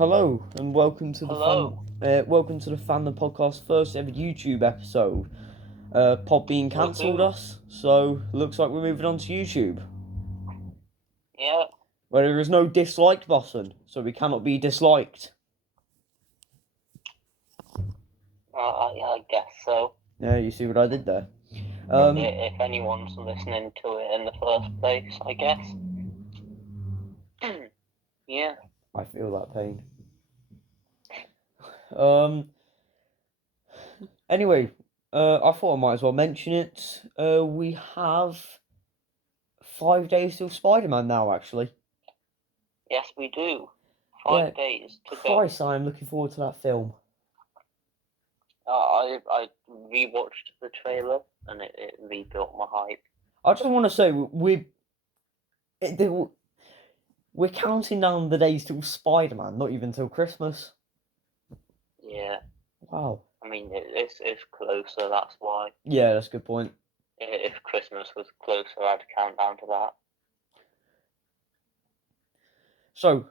Hello and welcome to the Hello. welcome to the Fandom Podcast first ever YouTube episode. Podbean cancelled Woohoo. us, so looks like we're moving on to YouTube, Yeah. where there is no dislike button, so we cannot be disliked. I guess so. Yeah, you see what I did there. If anyone's listening to it in the first place, I guess. Yeah. I feel that pain. Anyway, I thought I might as well mention it. We have 5 days till Spider-Man now, actually. Yes, we do. Yeah. 5 days to Christ, go. I am looking forward to that film. I rewatched the trailer and it rebuilt my hype. I just want to say we're counting down the days till Spider-Man, not even till Christmas. Yeah. Wow. I mean, it's closer, that's why. Yeah, that's a good point. If Christmas was closer, I'd count down to that. So,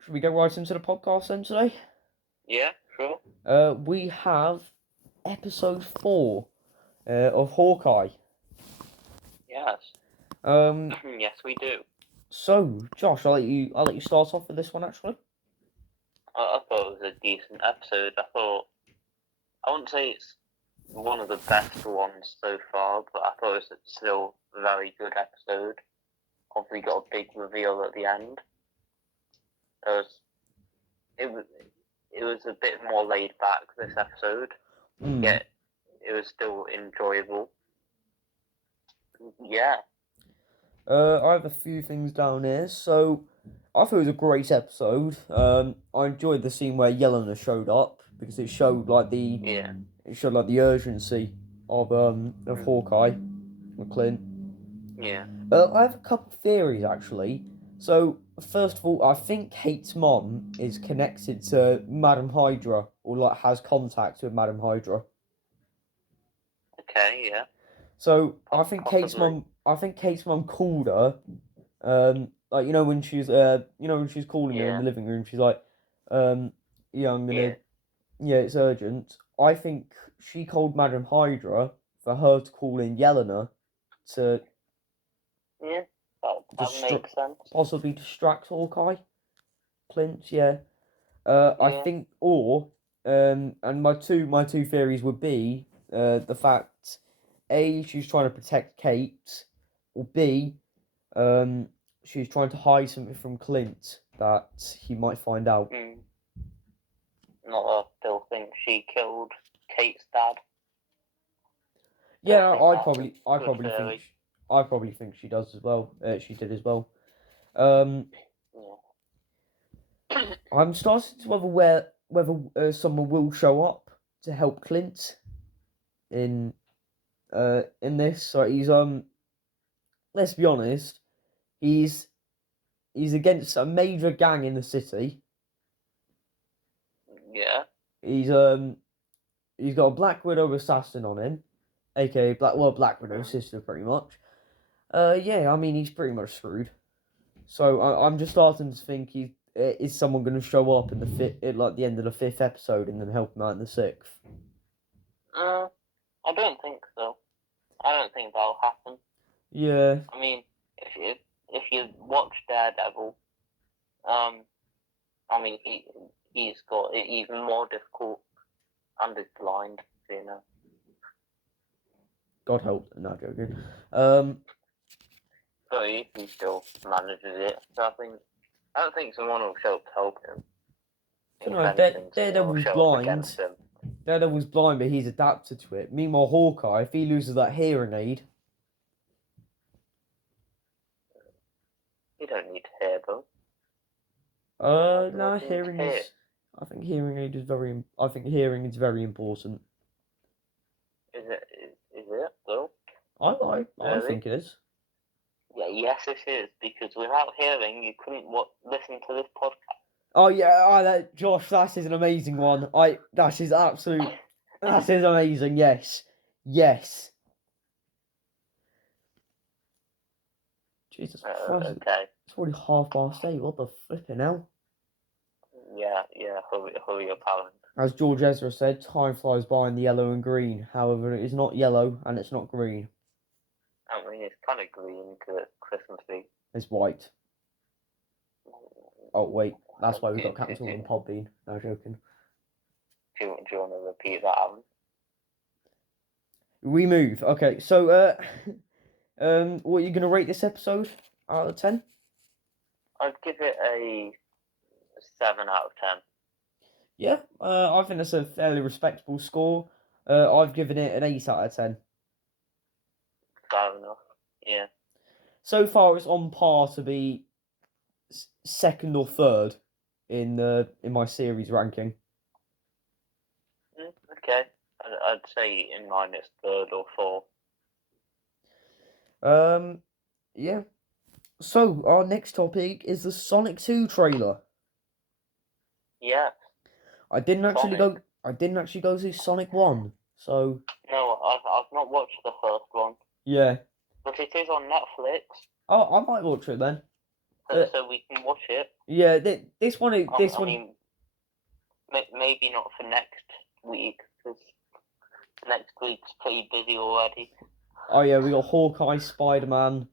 should we go right into the podcast then today? Yeah, sure. We have episode 4 of Hawkeye. Yes. Yes, we do. So, Josh, I'll let you start off with this one actually. I thought it was a decent episode. I wouldn't say it's one of the best ones so far, but I thought it was still a very good episode. Obviously got a big reveal at the end. It was a bit more laid back this episode, yet it was still enjoyable. Yeah. I have a few things down here. So, I thought it was a great episode. I enjoyed the scene where Yelena showed up because it showed the urgency of Hawkeye and Clint. Yeah. I have a couple theories actually. So first of all, I think Kate's mom is connected to Madam Hydra, or has contact with Madam Hydra. Okay. Yeah. So I think Kate's mom called her. When she's calling her in the living room, she's like, I'm gonna, it's urgent. I think she called Madam Hydra for her to call in Yelena to. Yeah, that makes sense. Possibly distract Hawkeye, Clint. Yeah. I think, and my two theories would be the fact A, she's trying to protect Kate, or B, she's trying to hide something from Clint that he might find out. Not I still think she killed Kate's dad. Yeah, I probably think she does as well. She did as well. I'm starting to whether someone will show up to help Clint in this. So he's let's be honest, he's against a major gang in the city. Yeah. He's got a Black Widow assassin on him, aka Black Widow's sister, pretty much. Yeah, I mean he's pretty much screwed. So I'm just starting to think is someone going to show up in the end of the 5th episode and then help him out in the 6th? I don't think so. I don't think that'll happen. Yeah. I mean, if you watch Daredevil, I mean he's got it even more difficult and is blind, you know. God help, no joking. So he still manages it. So I don't think someone will show up to help him. Daredevil's blind. Daredevil's blind, but he's adapted to it. Meanwhile, Hawkeye, if he loses that hearing aid, you don't need to hear though. no, hearing is. I think hearing is very important. Is it though? I think it is. Yeah, yes, it is, because without hearing, you couldn't listen to this podcast. Oh yeah, Josh, that is an amazing one. That is amazing. Yes. Jesus Christ! Okay. It's already 8:30. What the flipping hell? Hurry up, Alan. As George Ezra said, time flies by in the yellow and green. However, it is not yellow and it's not green. I mean, it's kind of green because it's Christmassy. It's white. Oh, wait. That's why we've got Captain on Podbean. No, joking. Do you want to repeat that, Alan? We move. Okay, so, what are you going to rate this episode out of 10? I'd give it a 7 out of 10. Yeah, I think that's a fairly respectable score. I've given it an 8 out of 10. Fair enough. Yeah. So far, it's on par to be second or third in my series ranking. Okay. I'd say in mine it's third or fourth. Yeah. So our next topic is the Sonic 2 trailer. Yeah. I didn't actually go see Sonic 1. So no, I've not watched the first one. Yeah. But it is on Netflix. Oh, I might watch it then. So we can watch it. Yeah, this one. I mean, maybe not for next week because next week's pretty busy already. Oh yeah, we got Hawkeye, Spider-Man.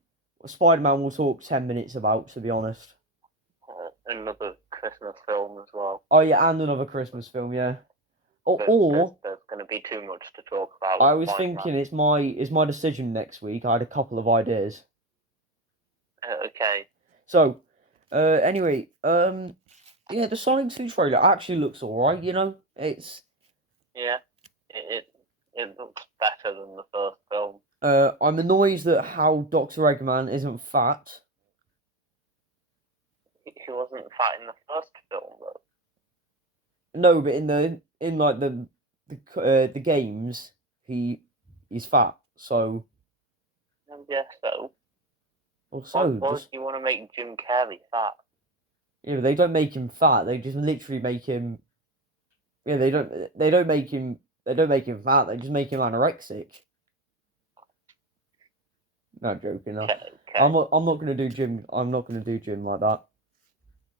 Spider-Man we'll talk 10 minutes about, to be honest. Another Christmas film as well. Oh yeah, and another Christmas film, yeah. Or there's going to be too much to talk about. I was thinking it's my decision next week. I had a couple of ideas. Okay. So, anyway, yeah, the Sonic 2 trailer actually looks alright. You know, it's it looks better than the first film. I'm annoyed that how Dr. Eggman isn't fat. He wasn't fat in the first film, though. No, but in like the games, he's fat. So. Yes, so. Also, why do you want to make Jim Carrey fat? Yeah, but they don't make him fat. They just literally make him. Yeah, they don't make him. They don't make him fat. They just make him anorexic. No, joking. No. Okay. I'm not gonna do Jim. I'm not gonna do Jim like that.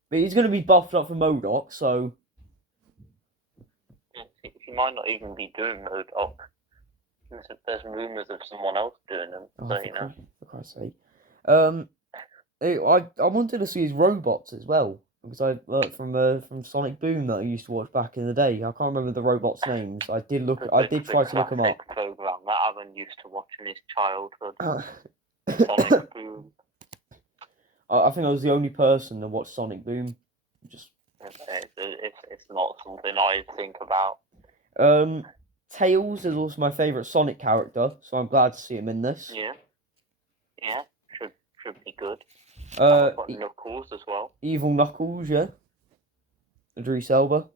But he's gonna be buffed up for MODOK, so. He might not even be doing MODOK. There's rumours of someone else doing them. Oh, so you know. For Christ's sake. I wanted to see his robots as well because I learnt from Sonic Boom that I used to watch back in the day. I can't remember the robots' names. I did try to look them up. Program that Alan used to watch in his childhood. Sonic Boom. I think I was the only person that watched Sonic Boom. Just it's not something I think about. Tails is also my favourite Sonic character, so I'm glad to see him in this. Yeah, should be good. Got Knuckles as well. Evil Knuckles, yeah. Idris Elba.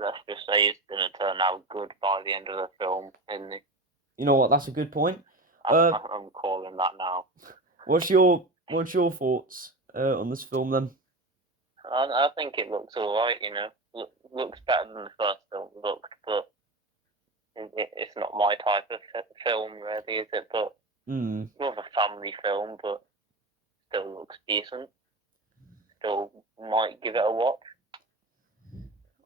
Let's just say it's gonna turn out good by the end of the film, isn't it? You know what? That's a good point. I'm calling that now. What's your thoughts on this film then? I think it looks alright. You know, looks better than the first film looked, but it's not my type of film, really, is it? But more of a family film, but still looks decent. Still might give it a watch.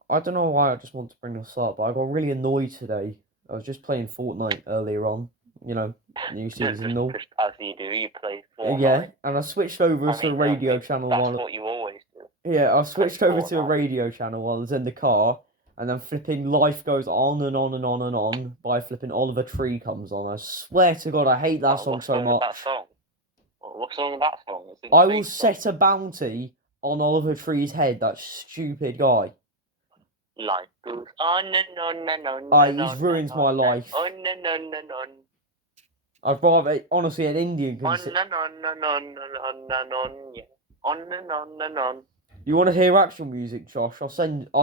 I don't know why I just want to bring this up, but I got really annoyed today. I was just playing Fortnite earlier on. You know, new season and all. Just as you do, you play Fortnite. Yeah, and I switched over to a radio channel. That's what you always do. Yeah, I switched over to a radio channel while I was in the car, and then flipping life goes on and on and on and on by flipping Oliver Tree comes on. I swear to God, I hate that song so much. What song is that song? I will set a bounty on Oliver Tree's head, that stupid guy. Life goes on and on and on. He's ruined my life. On and on and on. I'd rather, honestly, an Indian. On and on and on and on, yeah. On and on and on. You want to hear actual music, Josh? I'll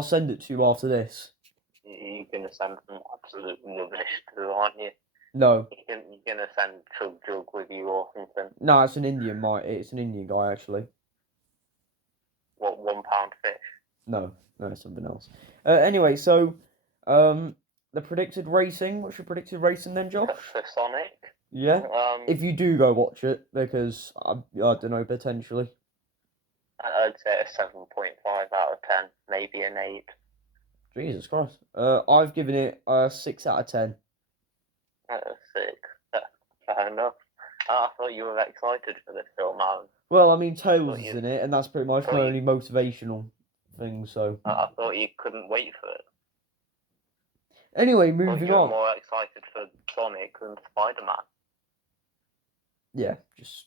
send it to you after this. You're gonna send some absolute rubbish through, aren't you? No. You're gonna send Chug Jug with you or something. No, it's an Indian, It's an Indian guy, actually. What, £1 fish? No, it's something else. Anyway, so, the predicted rating. What's your predicted rating then, Josh? For Sonic? Yeah. If you do go watch it, because I don't know, potentially. I'd say a 7.5 out of 10, maybe an 8. Jesus Christ. I've given it a 6 out of 10. Out of 6. Fair enough. I thought you were excited for this film, Alan. Well, I mean, Tails is in it, and that's pretty much my thought you- only motivational thing, so. I thought you couldn't wait for it. Anyway, I thought moving you were on. more excited for Sonic than Spider-Man. Yeah, just.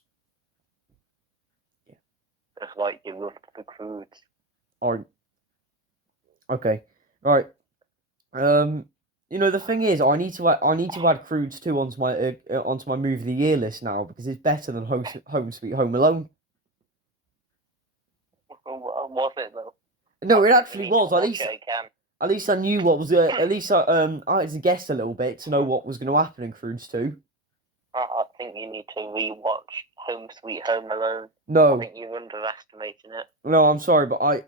Just like you loved the Croods. Alright. Okay. Alright. The thing is, I need to add Croods 2 onto my movie of the year list now because it's better than Home Sweet Home Alone. Was it though? No, it actually was. At At least I knew what was. At least I had to guess a little bit to know what was going to happen in Croods 2. I think you need to rewatch Home Sweet Home Alone. I No, think you're underestimating it. no, I'm sorry, but I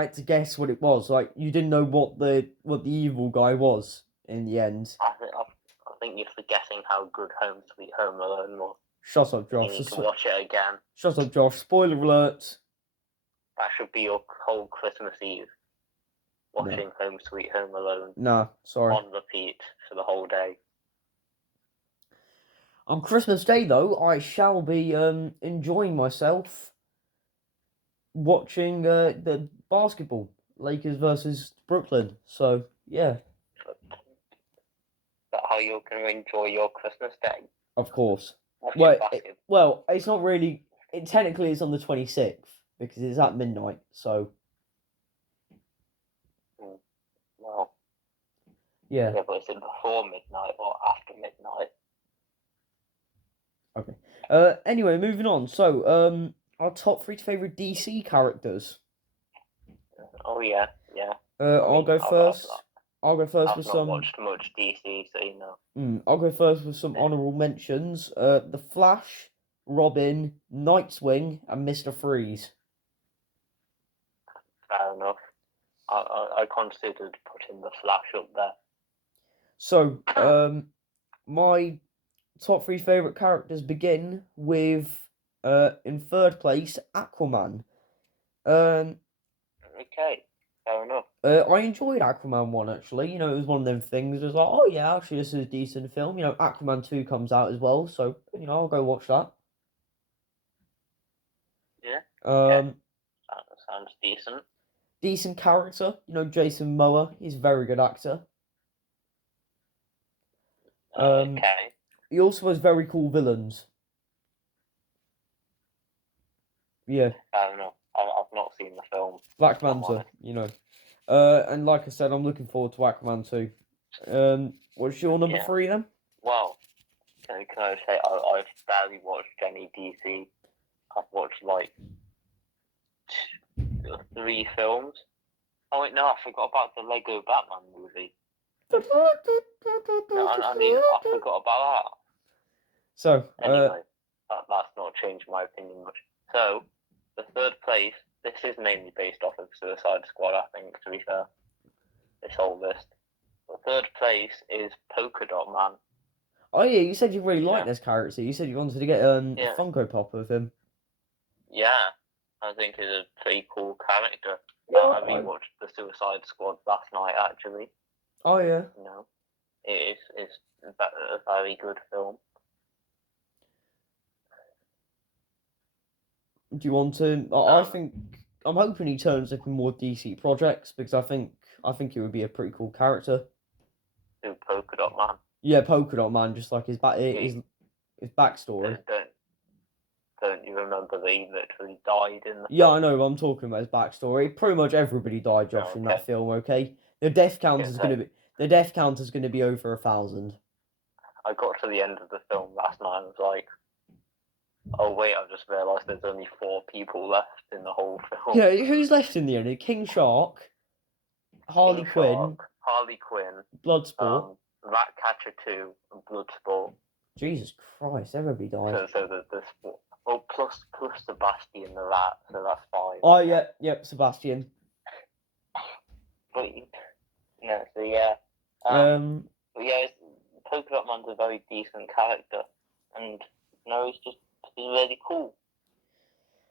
had to guess what it was. Like you didn't know what the evil guy was in the end. I think you're forgetting how good Home Sweet Home Alone was. Shut up, You Josh. need to watch it again. Shut up, Josh. Spoiler alert. That should be your whole Christmas Eve. Watching Home Sweet Home Alone Nah, sorry. on repeat for the whole day. On Christmas Day, though, I shall be enjoying myself watching the basketball, Lakers versus Brooklyn. So yeah, Is that how you're going to enjoy your Christmas Day? of course. Watching Well, basketball? It's not really. It technically is on the 26th because it's at midnight. So Well, yeah. but is it before midnight or after midnight? Okay. Anyway, moving on. So our top 3 favorite DC characters. Oh yeah. I'll go first. I'll go first I've with not some. watched much DC, so you know. I'll go first with some honourable mentions. The Flash, Robin, Nightwing, and Mr. Freeze. Fair enough. I considered putting the Flash up there. So, my top 3 favourite characters begin with, in third place, Aquaman. Okay, fair enough. I enjoyed Aquaman 1, actually. It was one of them things. It was like, oh yeah, actually, this is a decent film. Aquaman 2 comes out as well, so, I'll go watch that. Yeah. That sounds decent. Decent character. Jason Momoa. He's a very good actor. Okay. He also has very cool villains. Yeah. I don't know. I've not seen the film. Black Manta, and like I said, I'm looking forward to Aquaman 2. What's your number 3 then? Well, can I say I've barely watched any DC. I've watched like 3 films. Oh wait, no, I forgot about the Lego Batman movie. No, I forgot about that. So, anyway, that's not changed my opinion much. So, the third place, this is mainly based off of Suicide Squad, I think, to be fair. This whole list. The third place is Polka Dot Man. Oh yeah, you said you really liked this character. You said you wanted to get a Funko Pop of him. Yeah, I think he's a pretty cool character. I rewatched the Suicide Squad last night, actually. Oh yeah. It's a very good film. Do you want to? I think I'm hoping he turns up in more DC projects because I think he would be a pretty cool character. Who, Polka Dot Man? Yeah, Polka Dot Man, just like his backstory. Don't you remember that he literally died in the film? I know. I'm talking about his backstory. Pretty much everybody died, Josh, in that film. Okay, the death count is going to be over 1,000. I got to the end of the film last night and was like, oh wait, I just realised there's only 4 people left in the whole film. Yeah, who's left in the end? King Shark, Harley Quinn, Bloodsport, Ratcatcher 2, and Bloodsport. Jesus Christ, everybody died. So there's 4. Well, plus Sebastian the Rat, so that's 5. Oh yeah, Sebastian. But yeah, so yeah. But yeah, Polka Dot Man's a very decent character, and he's really cool.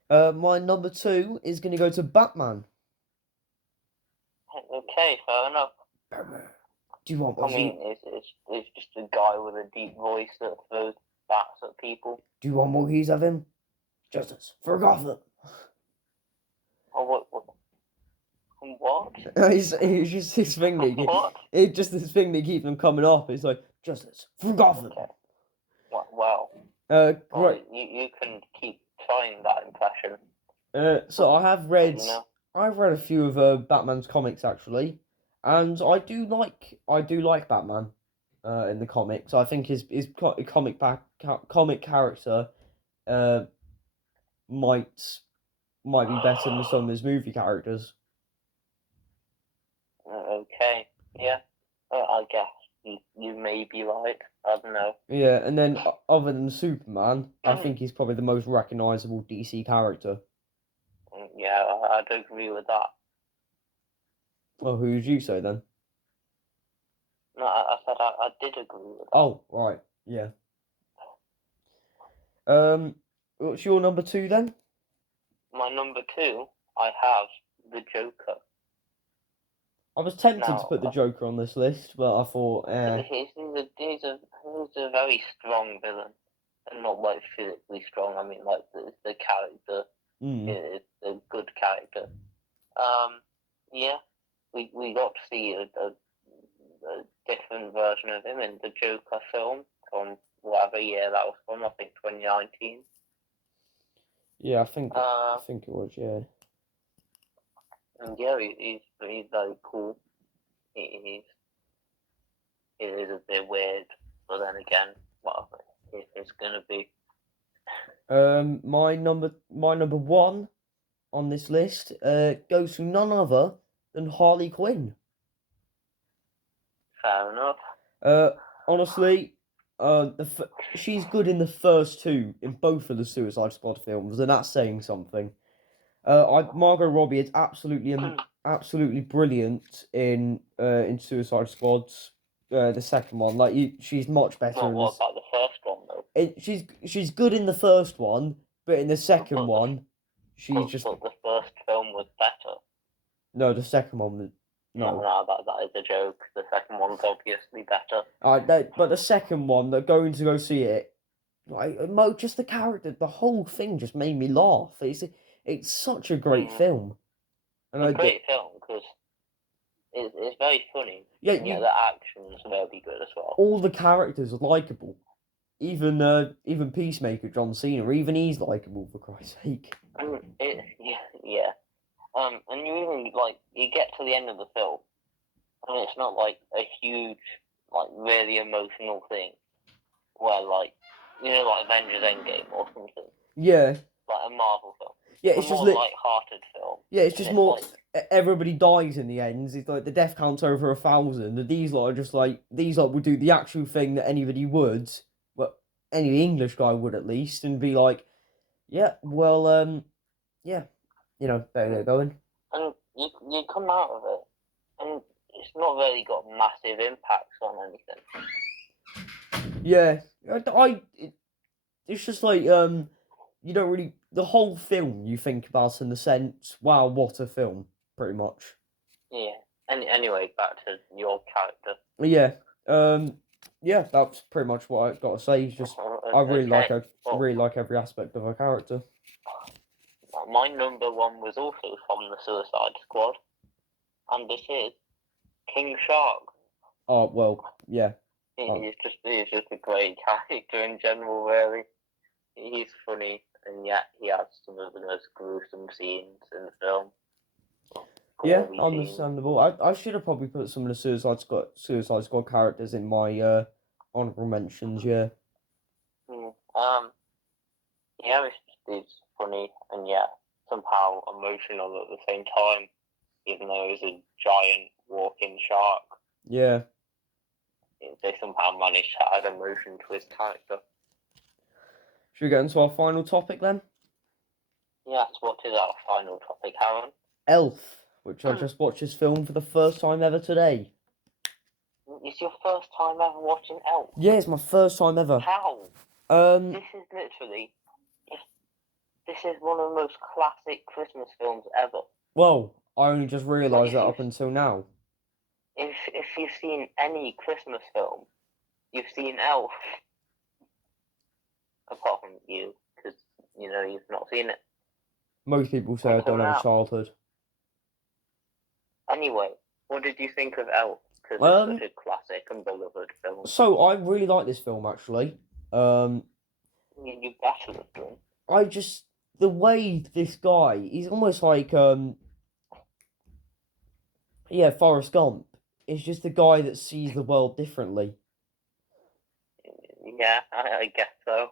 My number 2 is going to go to Batman. Okay, fair enough. Batman. Do you want I mean, it's just a guy with a deep voice that throws bats at people. Do you want movies of him? Justice for Gotham. Oh, what? It's just his thing. What? It's just this thing that keeps on coming up. It's like Justice for Gotham. Okay. Wow. Right. Well, you can keep trying that impression. So I have read. You know? I've read a few of Batman's comics actually, and I do like Batman. In the comics, I think his comic character, might be better than some of his movie characters. Okay. Yeah. I guess you may be right. I don't know. Yeah, and then other than Superman, I think he's probably the most recognizable DC character. Yeah, I'd agree with that. Well, who would you say then? No, I said I did agree with that. Oh, right, yeah. What's your number 2 then? My number 2, I have the Joker. I was tempted to put the Joker on this list, but I thought, He's a very strong villain, and not like physically strong. I mean, like the character is a good character. Yeah, we got to see a different version of him in the Joker film from whatever year that was from. I think 2019. Yeah, I think it was, yeah. And yeah, he's very cool. It is a bit weird, but then again, well, it's gonna be. My number 1 on this list goes to none other than Harley Quinn. Fair enough. Honestly, she's good in the first 2 in both of the Suicide Squad films, and that's saying something. Margot Robbie is absolutely brilliant in Suicide Squad's the second one. Like she's much better. What about the first one though? She's good in the first one, but in the second one, she's just. But the first film was better. No, the second one was. No, that is a joke. The second one's obviously better. But the second one, they're going to go see it. Like just the character, the whole thing just made me laugh. It's such a great film. And it's a great film because it's very funny. Yeah, the action's very good as well. All the characters are likable. Even Peacemaker, John Cena, even he's likable, for Christ's sake. And yeah. And you even you get to the end of the film, and it's not like a huge, really emotional thing, where like Avengers Endgame or something. Yeah. Like a Marvel film. Yeah, it's just more light-hearted film. Yeah, it's just more. Everybody dies in the end. It's like the death count's over 1,000, and these lot are just these lot would do the actual thing that anybody would, well, any English guy would at least, and be like, yeah, well, yeah, they're going. And you come out of it, and it's not really got massive impacts on anything. Yeah, it's just you don't really. The whole film you think about in the sense, wow, what a film, pretty much. Yeah. Anyway, back to your character. Yeah, that's pretty much what I've got to say. It's just I really like every aspect of her character. My number 1 was also from the Suicide Squad, and this is King Shark. Oh well, yeah. He's just a great character in general, really. He's funny, and yet he has some of the most gruesome scenes in the film. Yeah, understandable. I should have probably put some of the Suicide Squad characters in my honorable mentions. Yeah. Yeah, it's funny and yet somehow emotional at the same time, even though he's a giant walking shark. Yeah. They somehow managed to add emotion to his character. Should we get into our final topic then? Yes, what is our final topic, Aaron? Elf, which I just watched this film for the first time ever today. It's your first time ever watching Elf? Yeah, it's my first time ever. How? This is literally this is one of the most classic Christmas films ever. Well, I only just realised Like, that up until now. If you've seen any Christmas film, you've seen Elf. Apart from you, because, you know, you've not seen it. Most people say I don't have a childhood. Anyway, what did you think of Elf? Because it's such a classic and beloved film. So, I really like this film, actually. You better have done. The way this guy, he's almost like, Forrest Gump. It's just a guy that sees the world differently. Yeah, I guess so.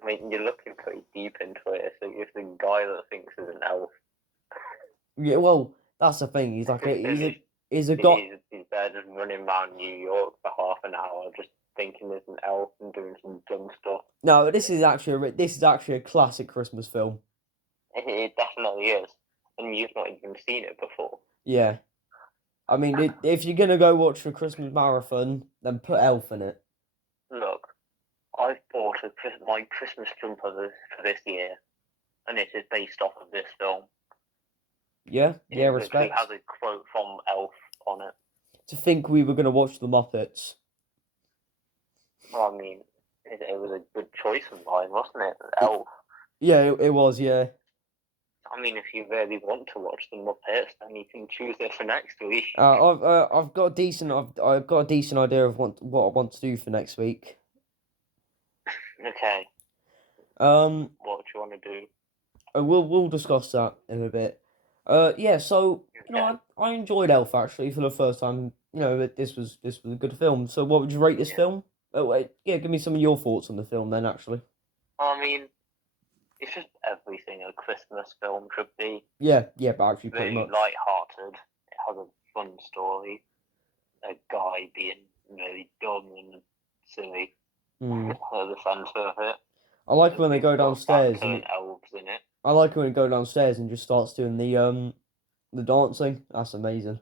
I mean, you're looking pretty deep into it. So you're the guy that thinks he's an elf. Yeah, well, that's the thing. He's like he's a guy. He's there just running around New York for half an hour, just thinking he's an elf and doing some dumb stuff. No, this is actually a classic Christmas film. It definitely is, and you've not even seen it before. Yeah, I mean, if you're gonna go watch a Christmas marathon, then put Elf in it. Look, I've bought my Christmas jumper for this year, and it is based off of this film. Yeah, respect. It has a quote from Elf on it. To think we were going to watch The Muppets. Well, I mean, it was a good choice of mine, wasn't it? Elf. Yeah, it was, yeah. I mean, if you really want to watch The Muppets, then you can choose it for next week. I've got a decent idea of what I want to do for next week. Okay. What do you want to do? We'll discuss that in a bit. So you know, I enjoyed Elf actually for the first time. You know, this was a good film. So, what would you rate this film? Give me some of your thoughts on the film then. Actually, I mean, it's just everything a Christmas film should be. Yeah, but actually pretty really much light-hearted. It has a fun story. A guy being really dumb and silly. The centre of it. I like when they go downstairs and elves in it. I like when they go downstairs and just starts doing the dancing. That's amazing.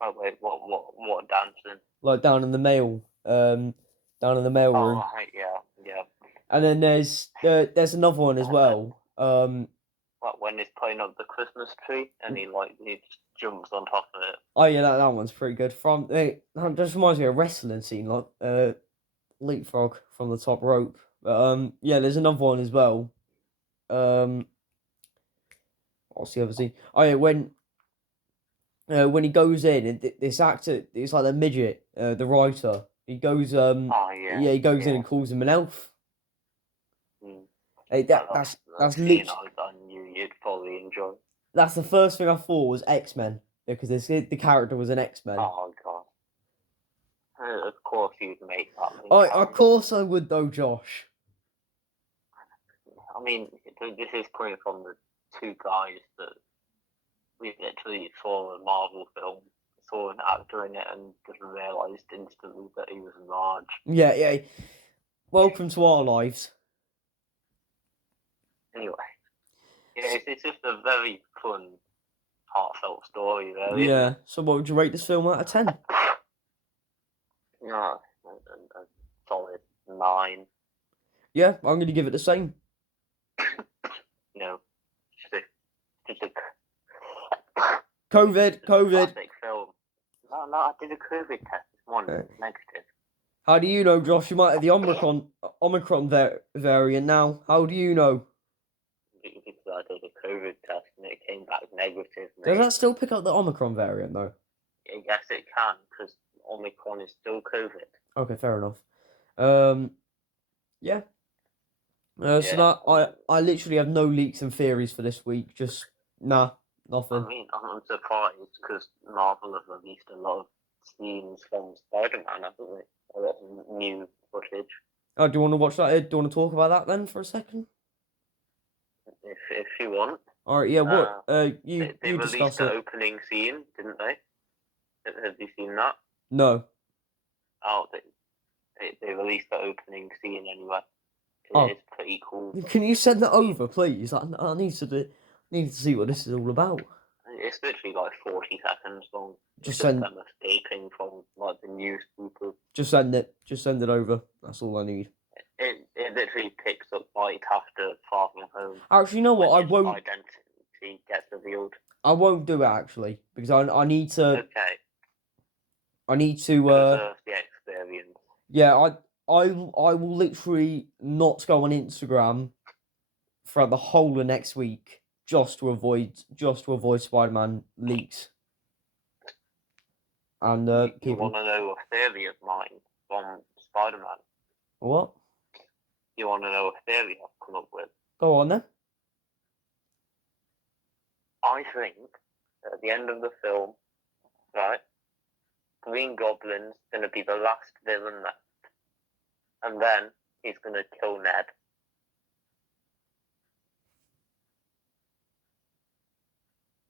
Oh wait, what dancing? Like down in the mail room. Oh right, yeah. And then there's another one as well. When he's putting up the Christmas tree and he just jumps on top of it. Oh yeah, that one's pretty good. That just reminds me of a wrestling scene, like leapfrog from the top rope. But there's another one as well. What's the other scene? Oh yeah, when he goes in, and this actor, it's like the midget, the writer. He goes he goes in and calls him an elf. Hey, that's literally. I knew you'd probably enjoy. That's the first thing I thought was X-Men, because the character was an X-Men. Oh god. Of course you'd make that. Of course I would though, Josh. I mean, this is coming from the two guys that we literally saw a Marvel film, saw an actor in it, and just realised instantly that he was large. Yeah. Welcome to our lives. Anyway, it's just a very fun, heartfelt story, really. Yeah. So, what would you rate this film out of 10? A solid 9. Yeah, I'm going to give it the same. No, just a COVID. Classic film. No, I did a COVID test this morning. It's negative. How do you know, Josh? You might have the Omicron variant now. How do you know? Because I did a COVID test and it came back negative. Does that still pick up the Omicron variant though? Yes, it can, because Omicron is still COVID. Okay, fair enough. Yeah. So that I literally have no leaks and theories for this week. Just nothing. I mean, I'm surprised because Marvel have released a lot of scenes from Spider-Man, haven't they? A lot of new footage. Oh, do you want to watch that? Do you want to talk about that then for a second? If you want. All right. Yeah. What? You discuss released it. the opening scene, didn't they? Have you seen that? No. Oh, they released the opening scene anyway. It's pretty cool. Can you send that over, please? I need to see what this is all about. It's literally like 40 seconds long. Just send them escaping from like the newspaper. Just send it over. That's all I need. It literally picks up right after Far From Home. Actually, you know what? I His won't. identity gets revealed. I won't do it actually because I need to. Okay. I need to. Preserve the experience. Yeah, I will literally not go on Instagram throughout the whole of next week just to avoid Spider-Man leaks. And You people. want to know a theory of mine from Spider-Man? What? You want to know a theory I've come up with? Go on then. I think at the end of the film, right, Green Goblin's going to be the last villain left. And then he's going to kill Ned.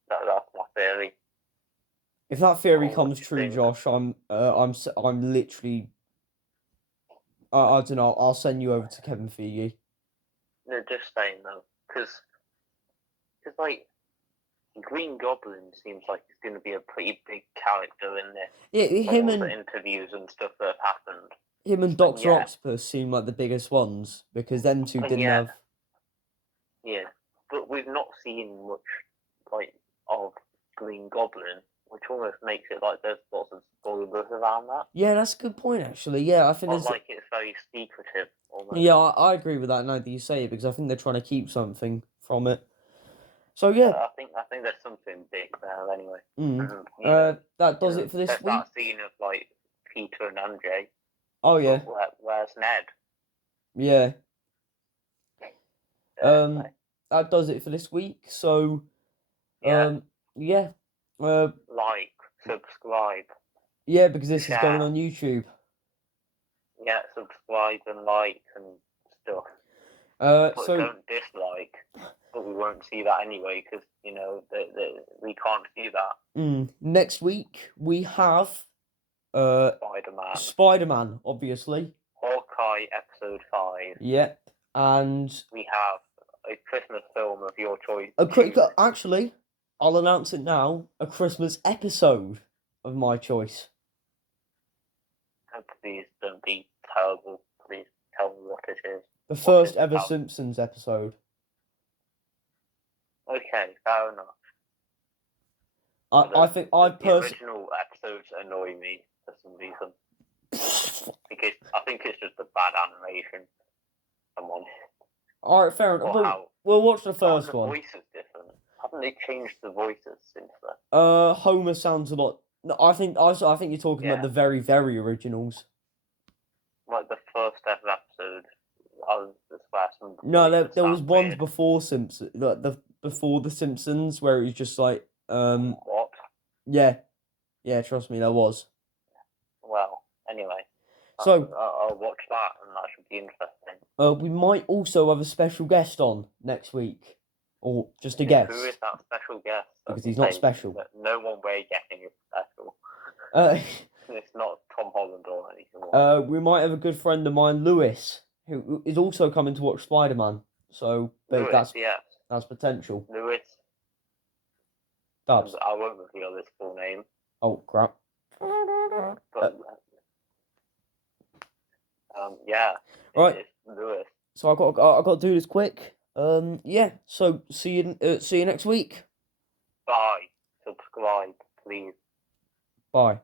That's my theory. If that theory Oh, comes what true, do you think? Josh, I'm literally. I don't know. I'll send you over to Kevin Feige. No, just saying though, because like Green Goblin seems like he's going to be a pretty big character in this. Yeah, From all the interviews and stuff that have happened. him and Doctor yeah. Octopus seem like the biggest ones because them two And didn't yeah. have. Yeah, but we've not seen much like of Green Goblin, which almost makes it like there's lots of spoilers around that. Yeah, that's a good point actually. Yeah, I think Not it's like it's very secretive. Almost. Yeah, I agree with that now that you say it because I think they're trying to keep something from it. So yeah, I think there's something big there anyway. that does it for this there's week. that scene of like Peter and MJ. Oh yeah, Where's Ned? yeah. That does it for this week. So, yeah. Like, subscribe. Yeah, because this is going on YouTube. Yeah, subscribe and like and stuff. But so don't dislike. But we won't see that anyway because we can't see that. Next week we have Spider-Man, obviously. Hawkeye episode 5. Yep, and we have a Christmas film of your choice. Actually, I'll announce it now. A Christmas episode of my choice. And please don't be terrible. Please tell me what it is. The first ever Simpsons episode. Okay, fair enough. I think the original episodes annoy me for some reason. Because I think it's just a bad animation. I'm honest. Alright, fair enough. We'll watch the first one. The voice is different. Haven't they changed the voices since then? Homer sounds a lot. No, I think you're talking about the very, very originals. Like the first ever episode. No, there was ones before Simpsons, before the Simpsons, where it was just like What? Yeah, trust me, there was. Well, anyway. So I'll watch that, and that should be interesting. We might also have a special guest on next week, or just a guest. Who is that special guest? Because he's not special. No one we're getting is special. It's not Tom Holland or anything. We might have a good friend of mine, Lewis, who is also coming to watch Spider-Man. So Lewis, that's potential. Lewis. Dubs. I won't reveal his full name. Oh crap. But, yeah. Right. Lewis. So I got to do this quick. Yeah. So see you next week. Bye. Subscribe, please. Bye.